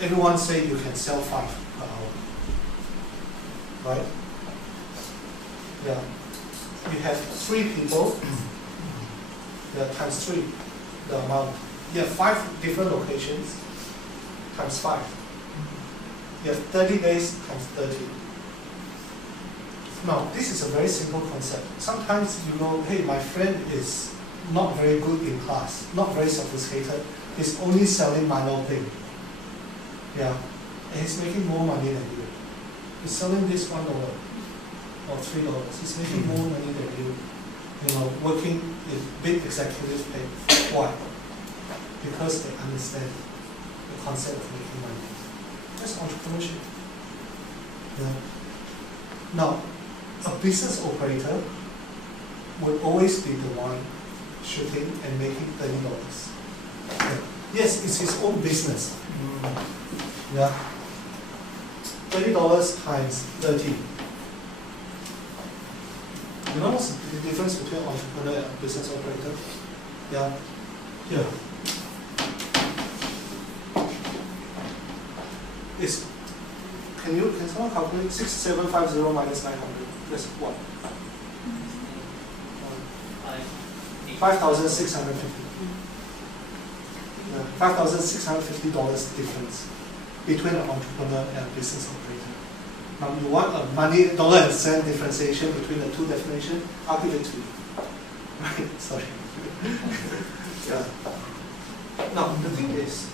Everyone say you can sell 5 per hour. Right? Yeah. You have 3 people, yeah, times 3, the amount. You have 5 different locations, times 5. You have 30 days times 30. Now, this is a very simple concept. Sometimes you know, hey, my friend is not very good in class, not very sophisticated. He's only selling minor thing. Yeah. And he's making more money than you. He's selling this $1 or $3. He's making more money than you. Working in big executive pay. Why? Because they understand the concept of making money. That's entrepreneurship. Yeah. Now, a business operator will always be the one shooting and making $30. Yeah. Yes, it's his own business. Yeah. $30 times 30. You know what's the difference between entrepreneur and business operator? Yeah. Here. Can someone calculate 6750 minus 900? That's what? 5,650. Yeah, $5,650 difference between an entrepreneur and a business operator. Now you want a money dollar and cent differentiation between the two definitions? I'll give it to you. Right? Sorry. Yeah. Now the thing is,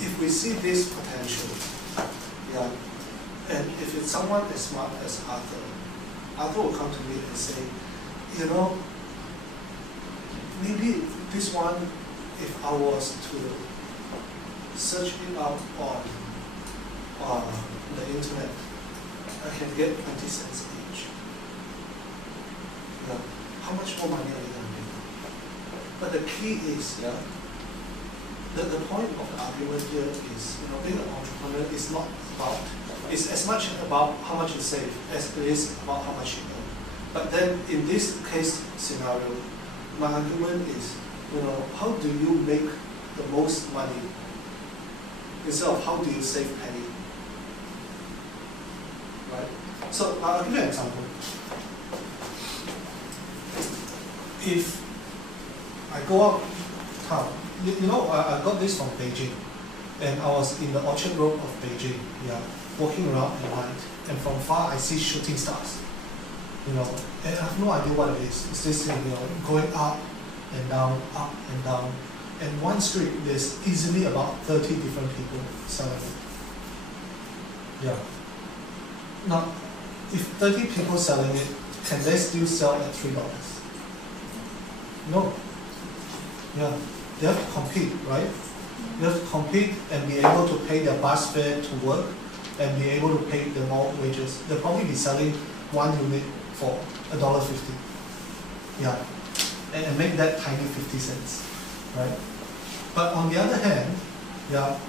if we see this potential, yeah, and if it's someone as smart as Arthur will come to me and say, maybe this one, if I was to search it up on the internet, I can get 20 cents each. Yeah. How much more money are you going to make? But the key is, the point of the argument here is, being an entrepreneur is not about, it's as much about how much you save as it is about how much you earn. But then in this case scenario, my argument is, how do you make the most money instead of how do you save penny? Right? So I'll give you an example. If I go out town, I got this from Beijing, and I was in the Orchard Road of Beijing, walking around at night, and from far I see shooting stars, and I have no idea what it is. It's this thing, going up and down, and one street there's easily about 30 different people selling it. Yeah. Now, if 30 people selling it, can they still sell at $3? No. Yeah. They have to compete, right? They have to compete and be able to pay their bus fare to work and be able to pay them more wages. They'll probably be selling one unit for $1.50. Yeah. And make that tiny 50 cents, right? But on the other hand,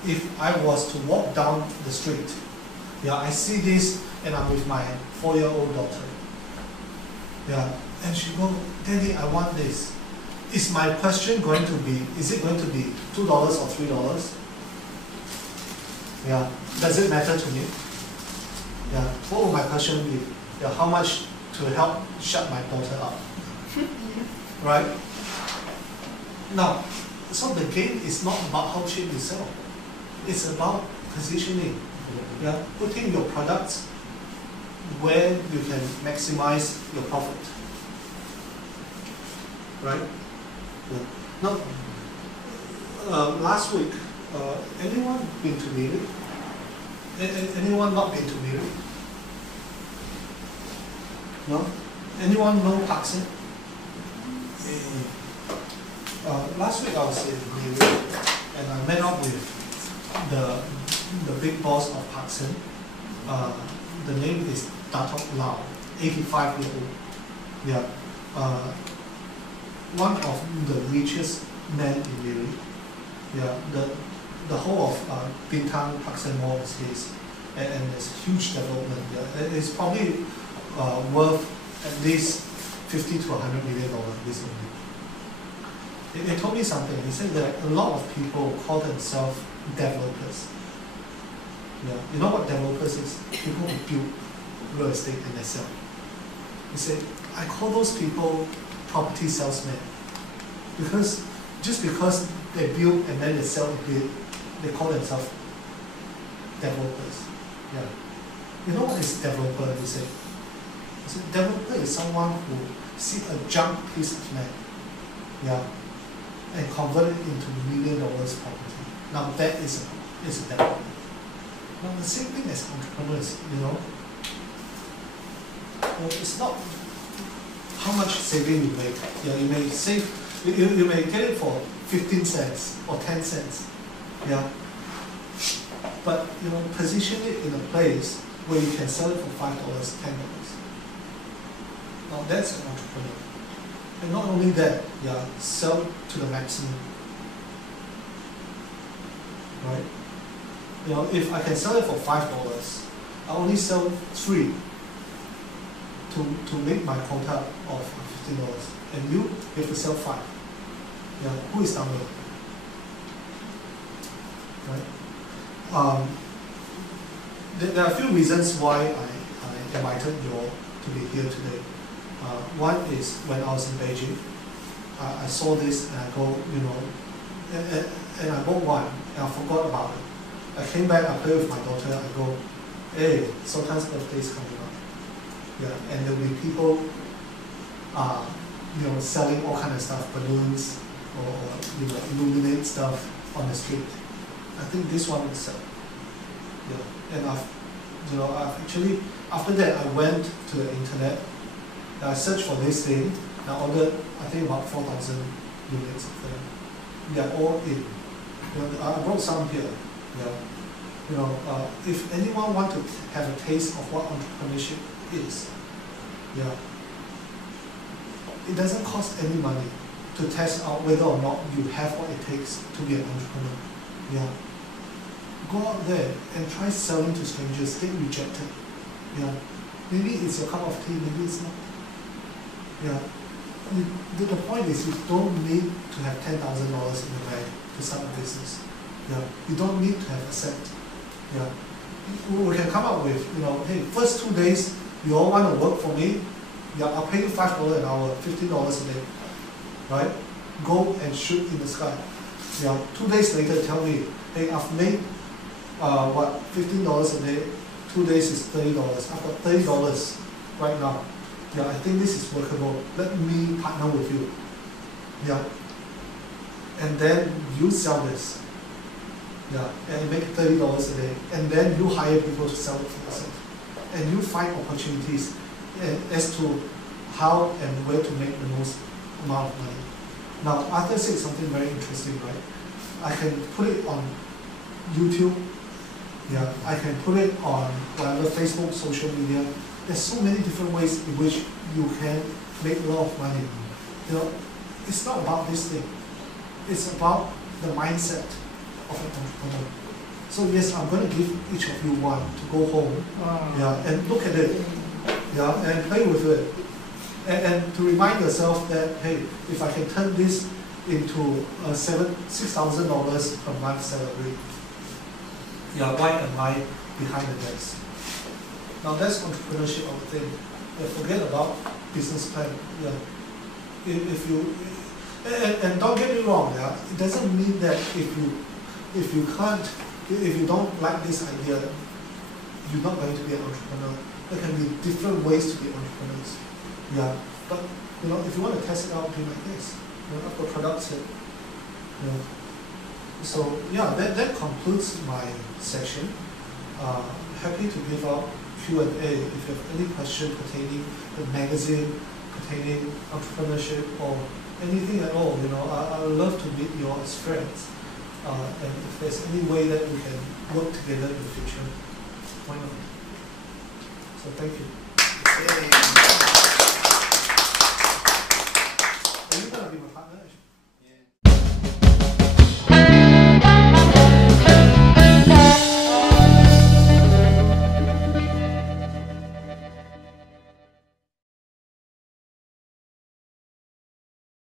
if I was to walk down the street, I see this and I'm with my 4-year-old daughter. And she goes, Daddy, I want this. Is my question going to be, is it going to be $2 or $3? Does it matter to me? What would my question be? How much to help shut my daughter up? Right? Now, so the game is not about how cheap you sell. It's about positioning. Putting your products where you can maximize your profit. Right? Now, last week, anyone been to Miri? Anyone not been to Miri? No? Anyone know Pakistan? Last week I was in Miri and I met up with the big boss of Pakistan. The name is Datuk Lau, 85-year-old. One of the richest men in Miri. The whole of Bintang Pakistan Mall is his, and there's huge development there. It's probably worth at least $50 to $100 million this only. They told me something. He said that a lot of people call themselves developers. You know what developers is? People who build real estate and they sell. He said, I call those people property salesmen because just because they build and then they sell a bit, they call themselves developers. You know what is developer? He said, developer is someone who see a junk piece of land, and convert it into $1 million property. Now that is a development. Now the same thing as entrepreneurs, it's not how much saving you make. You may save, you may get it for 15 cents or 10 cents. But position it in a place where you can sell it for $5, $10. Now that's an entrepreneur. And not only that, sell to the maximum. Right? If I can sell it for $5, I only sell 3 to make my quota of $15. And you have to sell 5. Who is number? Right? There are a few reasons why I invited you all to be here today. One is when I was in Beijing, I saw this and I go, and I bought one and I forgot about it. I came back, I played with my daughter, I go, hey, Sultan's birthday is coming up. And there will be people, selling all kind of stuff, balloons or illuminate stuff on the street. I think this one will sell. And I've actually, after that I went to the internet, I searched for this thing, and I ordered, I think about 4,000 units of them. They're all in. I brought some here. If anyone wants to have a taste of what entrepreneurship is, it doesn't cost any money to test out whether or not you have what it takes to be an entrepreneur. Go out there and try selling to strangers, get rejected. Maybe it's your cup of tea, maybe it's not. Yeah. The point is you don't need to have $10,000 in the bank to start a business. Yeah. You don't need to have a cent. Yeah. We can come up with, hey, first 2 days you all want to work for me. Yeah, I'll pay you $5 an hour, $15 a day. Right? Go and shoot in the sky. Yeah. 2 days later, tell me, hey, I've made $15 a day. 2 days is $30. I've got $30 right now. Yeah, I think this is workable. Let me partner with you. Yeah. And then you sell this. Yeah, and you make $30 a day. And then you hire people to sell it for yourself. And you find opportunities as to how and where to make the most amount of money. Now, Arthur said something very interesting, right? I can put it on YouTube. Yeah, I can put it on whatever, Facebook, social media. There's so many different ways in which you can make a lot of money. It's not about this thing. It's about the mindset of an entrepreneur. So yes, I'm going to give each of you one to go home, and look at it, and play with it, and to remind yourself that, hey, if I can turn this into a $6,000 per month salary, why am I behind the desk? Now that's entrepreneurship, I would think. Forget about business plan. If you and don't get me wrong, it doesn't mean that if you don't like this idea, you're not going to be an entrepreneur. There can be different ways to be entrepreneurs. Yeah, but if you want to test it out, do like this. I've got products here. So that concludes my section. Happy to give out Q&A if you have any question pertaining the magazine, pertaining entrepreneurship, or anything at all. I would love to meet you all as friends. And if there's any way that we can work together in the future, why not? So thank you.